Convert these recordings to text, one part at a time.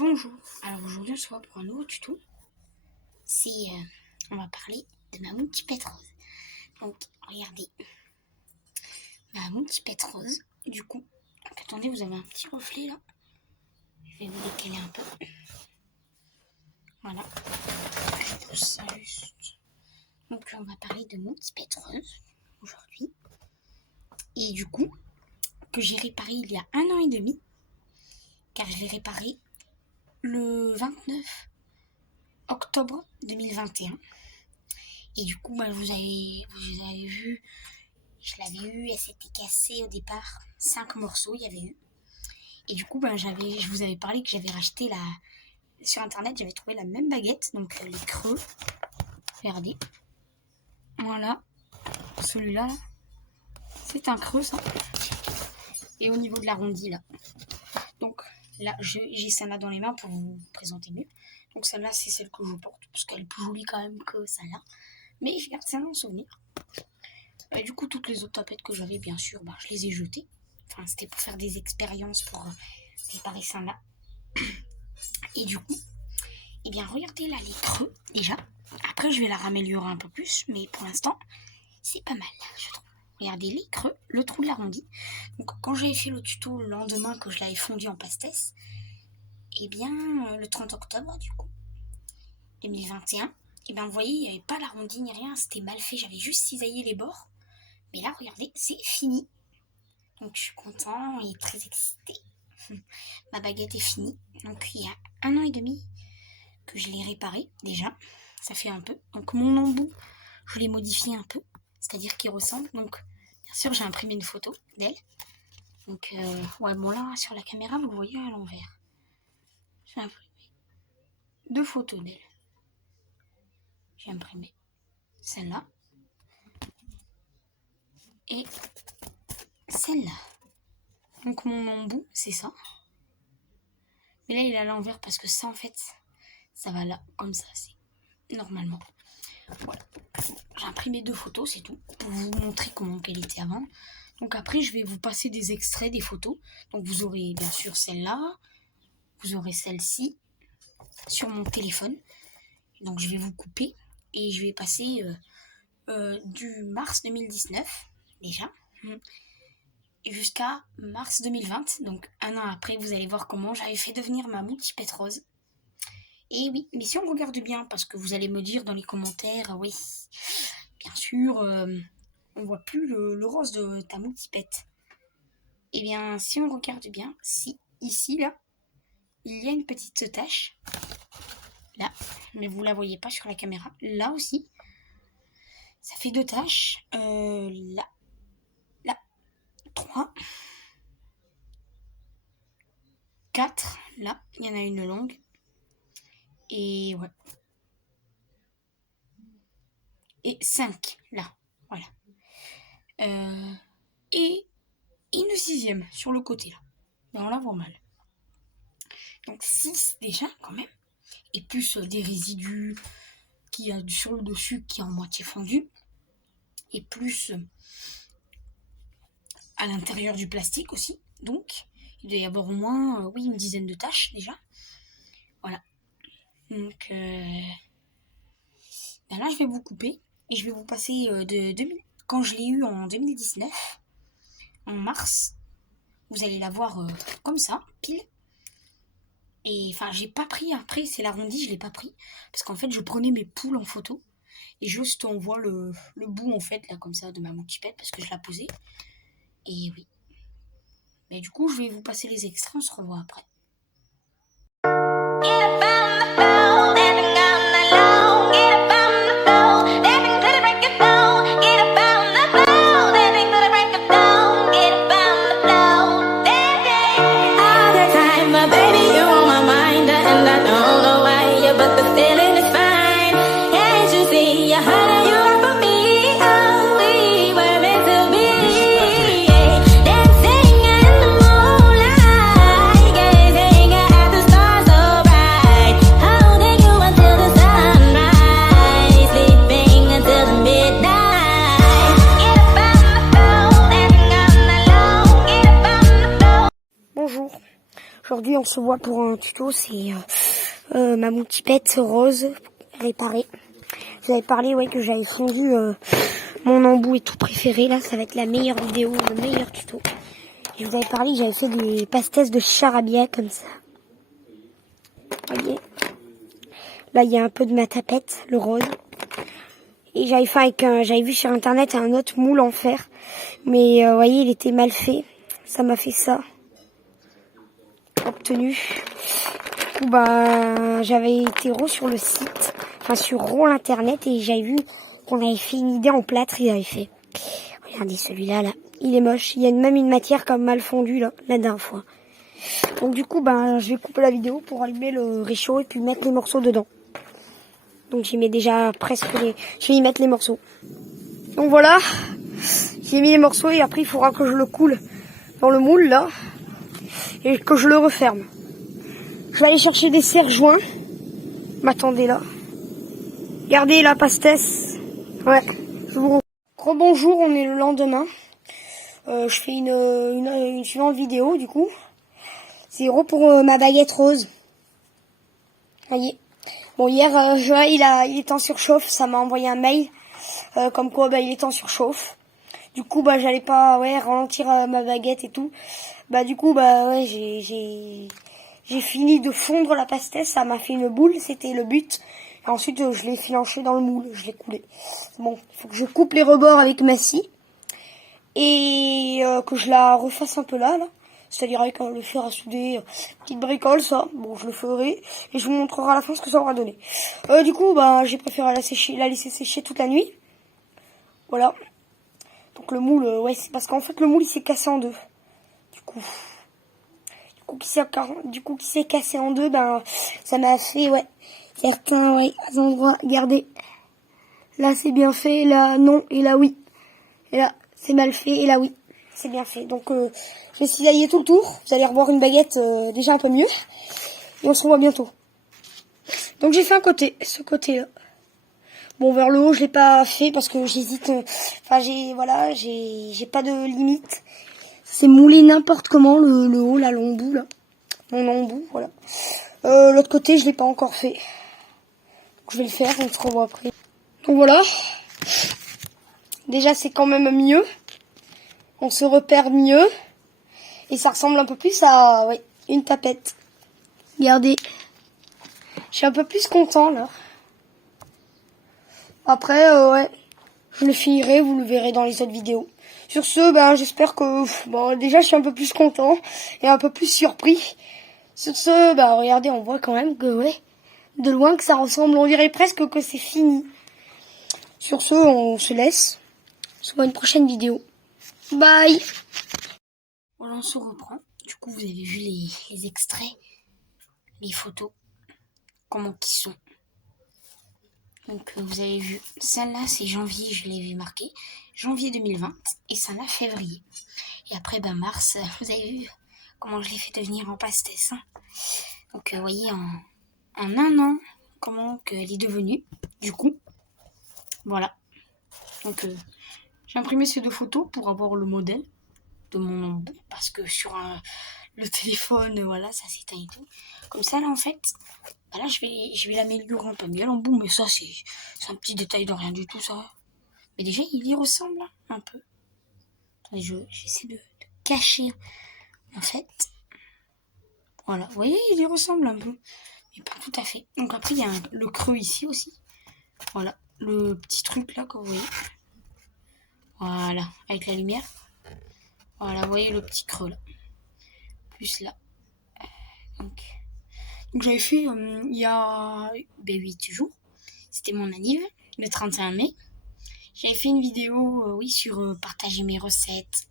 Bonjour, alors aujourd'hui on se voit pour un nouveau tuto. On va parler de ma multipète rose. Donc regardez, ma multipète rose, du coup, attendez, vous avez un petit reflet là. Je vais vous décaler un peu. Voilà, je pousse ça juste. Donc on va parler de multipète rose aujourd'hui. Et du coup, que j'ai réparé il y a 1 an et demi, car je l'ai réparé le 29 octobre 2021. Et du coup, vous avez vu, je l'avais eu, elle s'était cassée au départ, 5 morceaux il y avait eu. Et du coup, je vous avais parlé que j'avais racheté sur internet, j'avais trouvé la même baguette, donc les creux. Regardez. Voilà. Celui-là, là, c'est un creux ça. Et au niveau de l'arrondi là. Donc là, j'ai celle-là dans les mains pour vous présenter mieux. Donc celle-là, c'est celle que je porte, parce qu'elle est plus jolie quand même que celle-là. Mais je garde celle-là en souvenir. Et du coup, toutes les autres tapettes que j'avais, bien sûr, je les ai jetées. Enfin, c'était pour faire des expériences pour réparer celle-là. Et du coup, eh bien, regardez là les creux, déjà. Après, je vais la raméliorer un peu plus, mais pour l'instant, c'est pas mal, je trouve. Regardez les creux, le trou de l'arrondi. Donc, quand j'avais fait le tuto le lendemain que je l'avais fondu en pastèce, eh bien, le 30 octobre, du coup, 2021, eh bien, vous voyez, il n'y avait pas l'arrondi ni rien, c'était mal fait, j'avais juste cisaillé les bords. Mais là, regardez, c'est fini. Donc, je suis content et très excitée. Ma baguette est finie. Donc, il y a 1 an et demi que je l'ai réparée, déjà. Ça fait un peu. Donc, mon embout, je l'ai modifié un peu. C'est-à-dire qu'il ressemble. Donc, bien sûr, j'ai imprimé une photo d'elle. Donc, là, sur la caméra, vous le voyez à l'envers. J'ai imprimé 2 photos d'elle. J'ai imprimé celle-là. Et celle-là. Donc, mon embout, c'est ça. Mais là, il est à l'envers parce que ça, en fait, ça va là, comme ça, c'est normalement. Voilà. J'ai imprimé 2 photos, c'est tout, pour vous montrer comment elle était avant. Donc après, je vais vous passer des extraits des photos. Donc vous aurez bien sûr celle-là, vous aurez celle-ci sur mon téléphone. Donc je vais vous couper et je vais passer du mars 2019 déjà jusqu'à mars 2020. Donc 1 an après, vous allez voir comment j'avais fait devenir ma multipète rose. Et oui, mais si on regarde bien, parce que vous allez me dire dans les commentaires, oui, bien sûr, on voit plus le rose de ta multipète. Eh bien, si on regarde bien, si ici, là, il y a une petite tache, là, mais vous la voyez pas sur la caméra, là aussi, ça fait 2 taches, là, 3, 4, là, il y en a une longue, et ouais. Et 5, là, voilà. Et une 6e sur le côté, là. Mais on la voit mal. Donc 6 déjà, quand même. Et plus des résidus qu'il y a sur le dessus qui est en moitié fondu. Et plus à l'intérieur du plastique aussi. Donc, il doit y avoir au moins, une dizaine de taches déjà. Voilà. Donc, là, je vais vous couper. Et je vais vous passer quand je l'ai eu en 2019, en mars, vous allez la voir comme ça, pile. Et enfin, j'ai pas pris, après, c'est l'arrondi, je l'ai pas pris. Parce qu'en fait, je prenais mes poules en photo. Et juste, on voit le bout, en fait, là, comme ça, de ma multipète, parce que je l'ai posée. Et oui. Mais du coup, je vais vous passer les extraits, on se revoit après. on se voit pour un tuto. C'est ma moutipette rose réparée. Je vous avais parlé que j'avais fondu mon embout et tout préféré. Là, ça va être la meilleure vidéo, le meilleur tuto. Je vous avais parlé que j'avais fait des pastèques de charabia comme ça. Vous voyez, là, il y a un peu de ma tapette, le rose. Et j'avais fait j'avais vu sur internet un autre moule en fer. Mais vous voyez, il était mal fait. Ça m'a fait ça. Obtenu. Du coup, j'avais été sur le site, sur l'internet, et j'avais vu qu'on avait fait une idée en plâtre. Il avait fait. Regardez celui-là, là. Il est moche. Il y a même une matière comme mal fondue, là, la dernière fois. Donc du coup, je vais couper la vidéo pour allumer le réchaud et puis mettre les morceaux dedans. Donc j'y mets déjà presque je vais y mettre les morceaux. Donc voilà. J'ai mis les morceaux et après il faudra que je le coule dans le moule, là. Et que je le referme. Je vais aller chercher des serre-joints. M'attendez là. Regardez la pastèque. Ouais. Rebonjour, on est le lendemain. Je fais une suivante vidéo du coup. C'est pour ma baguette rose. Voyez. Bon, hier, il était en surchauffe. Ça m'a envoyé un mail. Comme quoi, il est en surchauffe. Du coup, j'allais pas, ralentir ma baguette et tout. Du coup, j'ai fini de fondre la pastèque. Ça m'a fait une boule. C'était le but. Et ensuite, je l'ai filanché dans le moule. Je l'ai coulé. Bon, il faut que je coupe les rebords avec ma scie. Et que je la refasse un peu là. C'est-à-dire avec le fer à souder, petite bricole, ça. Bon, je le ferai. Et je vous montrerai à la fin ce que ça aura donné. Du coup, j'ai préféré la laisser sécher toute la nuit. Voilà. Donc le moule, c'est parce qu'en fait, le moule, il s'est cassé en deux. Du coup, qui s'est cassé en deux, ça m'a fait, certains, endroits. Regardez. Là, c'est bien fait. Là, non. Et là, oui. Et là, c'est mal fait. Et là, oui. C'est bien fait. Donc, je vais cisailler tout le tour. Vous allez revoir une baguette déjà un peu mieux. Et on se revoit bientôt. Donc, j'ai fait un côté. Ce côté-là. Bon, vers le haut, je l'ai pas fait parce que j'hésite. J'ai pas de limite. C'est moulé n'importe comment, le haut, là, l'embout, là. Mon embout, voilà. L'autre côté, je l'ai pas encore fait. Donc, je vais le faire, on se revoit après. Donc, voilà. Déjà, c'est quand même mieux. On se repère mieux. Et ça ressemble un peu plus à une tapette. Regardez. Je suis un peu plus content, là. Après, je le finirai. Vous le verrez dans les autres vidéos. Sur ce, j'espère que... déjà, je suis un peu plus content. Et un peu plus surpris. Sur ce, regardez, on voit quand même que, de loin que ça ressemble. On dirait presque que c'est fini. Sur ce, on se laisse. On se voit une prochaine vidéo. Bye. Voilà, on se reprend. Du coup, vous avez vu les extraits, les photos, comment qu'ils sont. Donc, vous avez vu, celle-là, c'est janvier, je l'ai vu marqué, janvier 2020, et celle-là, février. Et après, mars, vous avez vu comment je l'ai fait devenir en pastèque. Donc, vous voyez, en un an, comment elle est devenue, du coup. Voilà. Donc, j'ai imprimé ces deux photos pour avoir le modèle de mon embout, parce que sur le téléphone, ça s'éteint et tout. Comme ça, là, en fait, là, je vais l'améliorer un peu mieux l'embout, mais ça, c'est un petit détail de rien du tout, ça. Mais déjà, il y ressemble un peu. Attendez, j'essaie de cacher, en fait. Voilà, vous voyez, il y ressemble un peu, mais pas tout à fait. Donc après, il y a le creux ici aussi. Voilà, le petit truc là que vous voyez. Voilà, avec la lumière. Voilà, vous voyez le petit creux là. Plus là. Donc j'avais fait il y a 8 jours. C'était mon anniv, le 31 mai. J'avais fait une vidéo, sur partager mes recettes.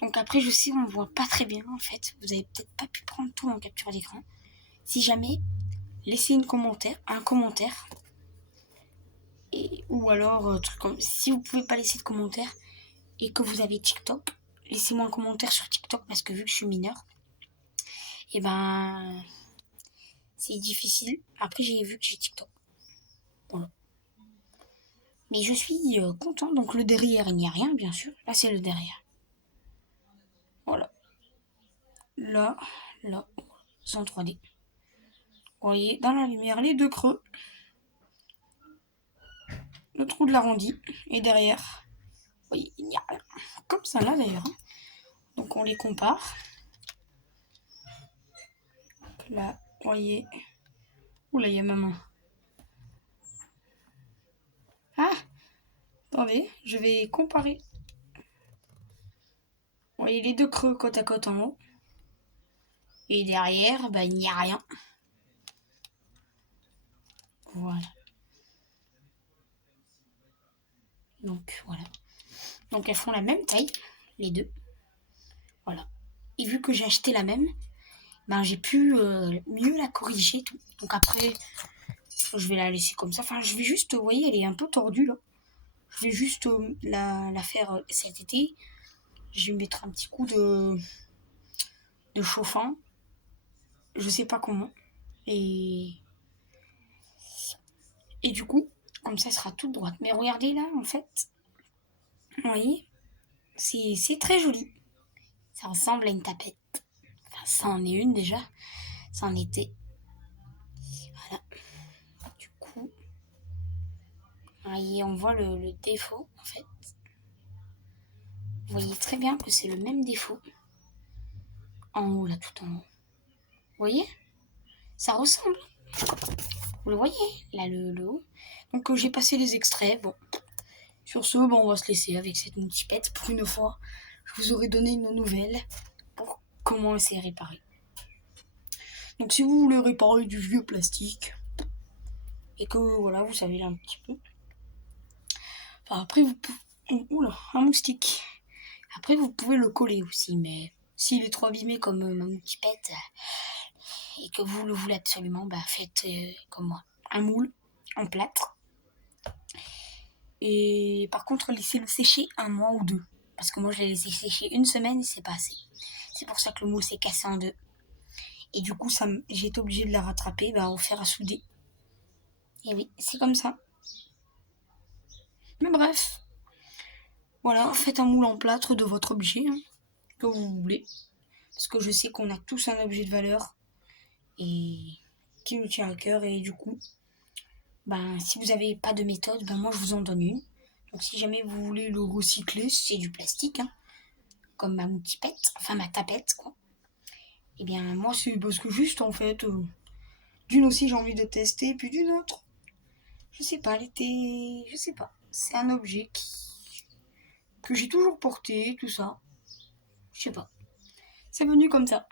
Donc après, je sais, on ne voit pas très bien en fait. Vous avez peut-être pas pu prendre tout en capture d'écran. Si jamais, laissez un commentaire. Ou alors, si vous pouvez pas laisser de commentaire et que vous avez TikTok, laissez-moi un commentaire sur TikTok parce que vu que je suis mineure, c'est difficile. Après, j'ai vu que j'ai TikTok. Voilà. Mais je suis content. Donc le derrière, il n'y a rien, bien sûr. Là, c'est le derrière. Voilà. Là, en 3D. Vous voyez dans la lumière les deux creux, le trou de l'arrondi, et derrière, vous voyez, il n'y a rien. Comme ça là d'ailleurs. Donc on les compare. Là, vous voyez. Oula, il y a ma main. Ah, attendez, je vais comparer. Vous voyez les deux creux côte à côte en haut. Et derrière, bah, il n'y a rien. Voilà. Donc voilà. Donc elles font la même taille, les deux. Voilà. Et vu que j'ai acheté la même, ben j'ai pu mieux la corriger tout. Donc après, je vais la laisser comme ça. Enfin, je vais juste, vous voyez, elle est un peu tordue là. Je vais juste la faire cet été. Je vais mettre un petit coup de chauffant. Je sais pas comment. Et du coup, comme ça, elle sera toute droite. Mais regardez là, en fait, vous voyez, c'est très joli. Ça ressemble à une tapette. Enfin, ça en est une déjà. Ça en était. Voilà. Du coup, vous voyez, on voit le défaut, en fait. Vous voyez très bien que c'est le même défaut. En haut, là, tout en haut. Vous voyez? Ça ressemble. Vous le voyez? Là, le haut. Donc, j'ai passé les extraits. Bon. Sur ce, bon, on va se laisser avec cette multipette. Pour une fois, je vous aurais donné une nouvelle pour comment essayer de réparer. Donc, si vous voulez réparer du vieux plastique, et que, voilà, vous savez là un petit peu. Enfin, après, vous pouvez... Oula, un moustique. Après, vous pouvez le coller aussi, mais s'il est trop abîmé comme ma multipette, et que vous le voulez absolument, bah faites comme moi. Un moule en plâtre. Et par contre, laissez-le sécher un mois ou deux. Parce que moi, je l'ai laissé sécher une semaine et c'est pas assez. C'est pour ça que le moule s'est cassé en deux. Et du coup, j'ai été obligée de la rattraper, au fer à souder. Et oui, c'est comme ça. Mais bref. Voilà, faites un moule en plâtre de votre objet, hein, que vous voulez. Parce que je sais qu'on a tous un objet de valeur et qui nous tient à cœur. Et du coup, si vous n'avez pas de méthode, moi je vous en donne une. Donc si jamais vous voulez le recycler, c'est du plastique, hein, comme ma multipette, enfin ma tapette, quoi. Et bien moi c'est parce que juste en fait, d'une aussi j'ai envie de tester, puis d'une autre, je sais pas, je sais pas. C'est un objet que j'ai toujours porté, tout ça. Je sais pas. C'est venu comme ça.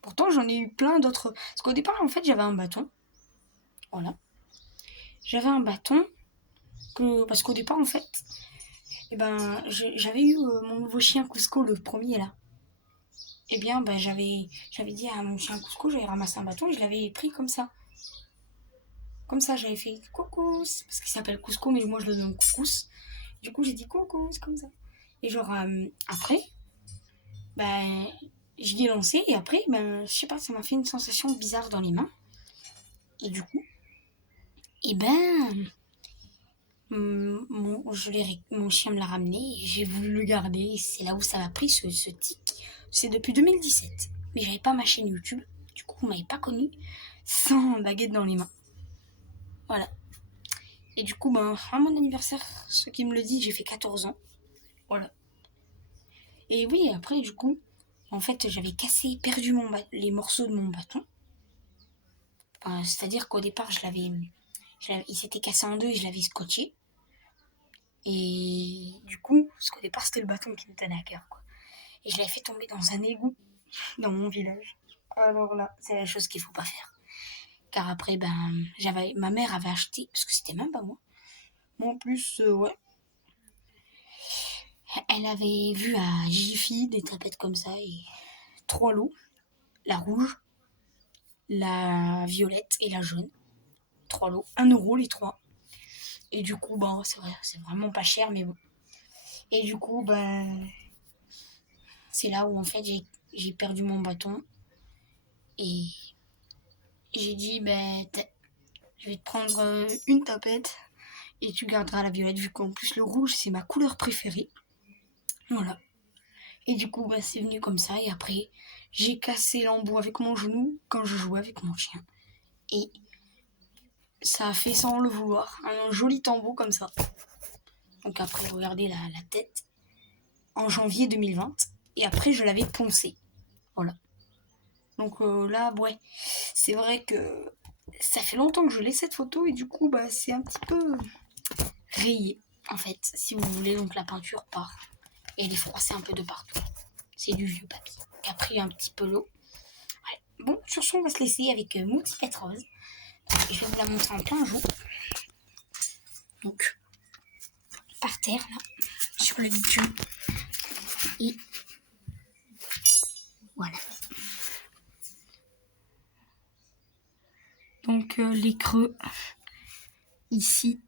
Pourtant j'en ai eu plein d'autres. Parce qu'au départ en fait j'avais un bâton. Voilà. J'avais un bâton parce qu'au départ en fait, j'avais eu mon nouveau chien Cusco, le premier là. Eh bien, j'avais dit à mon chien Cusco, j'avais ramassé un bâton et je l'avais pris comme ça. Comme ça, j'avais fait Coucous, parce qu'il s'appelle Cusco, mais moi je le nomme Coucous. Du coup, j'ai dit Coucous, comme ça. Et genre, après, je l'ai lancé et après, je sais pas, ça m'a fait une sensation bizarre dans les mains. Et du coup, mon chien me l'a ramené et j'ai voulu le garder. Et c'est là où ça m'a pris ce tic. C'est depuis 2017. Mais j'avais pas ma chaîne YouTube. Du coup, vous m'avez pas connu sans baguette dans les mains. Voilà. Et du coup, à mon anniversaire, ceux qui me le disent, j'ai fait 14 ans. Voilà. Et oui, après, du coup, en fait, j'avais perdu les morceaux de mon bâton. C'est-à-dire qu'au départ, il s'était cassé en deux et je l'avais scotché. Et du coup, parce qu'au départ, c'était le bâton qui me tenait à cœur, quoi. Et je l'avais fait tomber dans un égout dans mon village. Alors là, c'est la chose qu'il faut pas faire. Car après, ma mère avait acheté, parce que c'était même pas moi. Moi en plus, ouais. Elle avait vu à Jiffy des tapettes comme ça et 3 lots. La rouge, la violette et la jaune. 3 lots. 1 € les 3. Et du coup, c'est vrai, c'est vraiment pas cher, mais bon. Et du coup, c'est là où en fait j'ai perdu mon bâton. Et j'ai dit, je vais te prendre une tapette et tu garderas la violette, vu qu'en plus le rouge c'est ma couleur préférée. Voilà. Et du coup, c'est venu comme ça. Et après, j'ai cassé l'embout avec mon genou quand je jouais avec mon chien. Et ça a fait sans le vouloir un joli tambour comme ça. Donc après, regardez la tête en janvier 2020. Et après, je l'avais poncé. Voilà. Donc là, ouais, c'est vrai que ça fait longtemps que je l'ai cette photo et du coup, bah, c'est un petit peu rayé, en fait, si vous voulez. Donc la peinture part et elle est froissée un peu de partout. C'est du vieux papier qui a pris un petit peu l'eau. Ouais. Bon, sur ce, on va se laisser avec mon petit pet rose. Je vais vous la montrer en plein jour. Donc, par terre, là, sur le bitume. Et voilà. Donc, les creux, ici.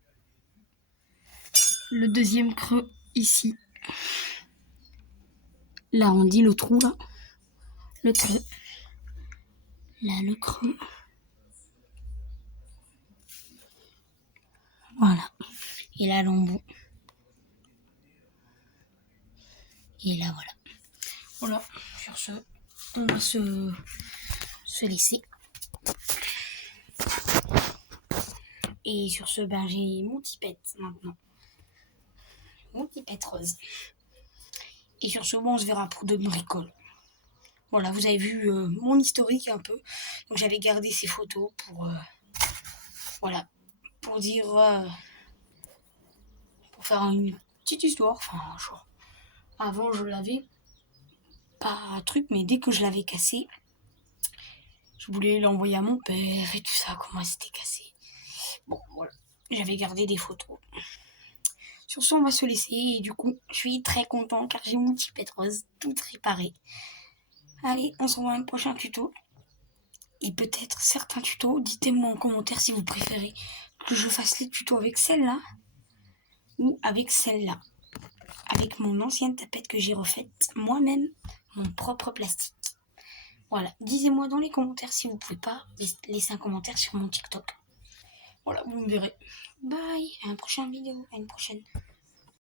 Le deuxième creux, ici. Là, on dit le trou, là. Le creux. Là, le creux. Voilà. Et là, l'embout. Et là, voilà. Voilà. Sur ce, on va se laisser. Et sur ce, ben, j'ai mon petit pet maintenant. Mon petit pet rose. Et sur ce, bon, on se verra pour de bricoles. Voilà, vous avez vu mon historique un peu. Donc j'avais gardé ces photos pour... voilà. Pour dire... pour faire une petite histoire. Enfin, genre... Avant, je l'avais pas un truc, mais dès que je l'avais cassé, je voulais l'envoyer à mon père et tout ça, comment c'était cassé. Bon, voilà. J'avais gardé des photos. Sur ce, on va se laisser. Et du coup, je suis très content car j'ai mon petit pet rose tout réparé. Allez, on se revoit dans le prochain tuto. Et peut-être certains tutos, dites-moi en commentaire si vous préférez que je fasse les tutos avec celle-là ou avec celle-là. Avec mon ancienne tapette que j'ai refaite moi-même, mon propre plastique. Voilà, disez-moi dans les commentaires si vous pouvez pas laisser un commentaire sur mon TikTok. Voilà, vous me verrez. Bye, à une prochaine vidéo, à une prochaine.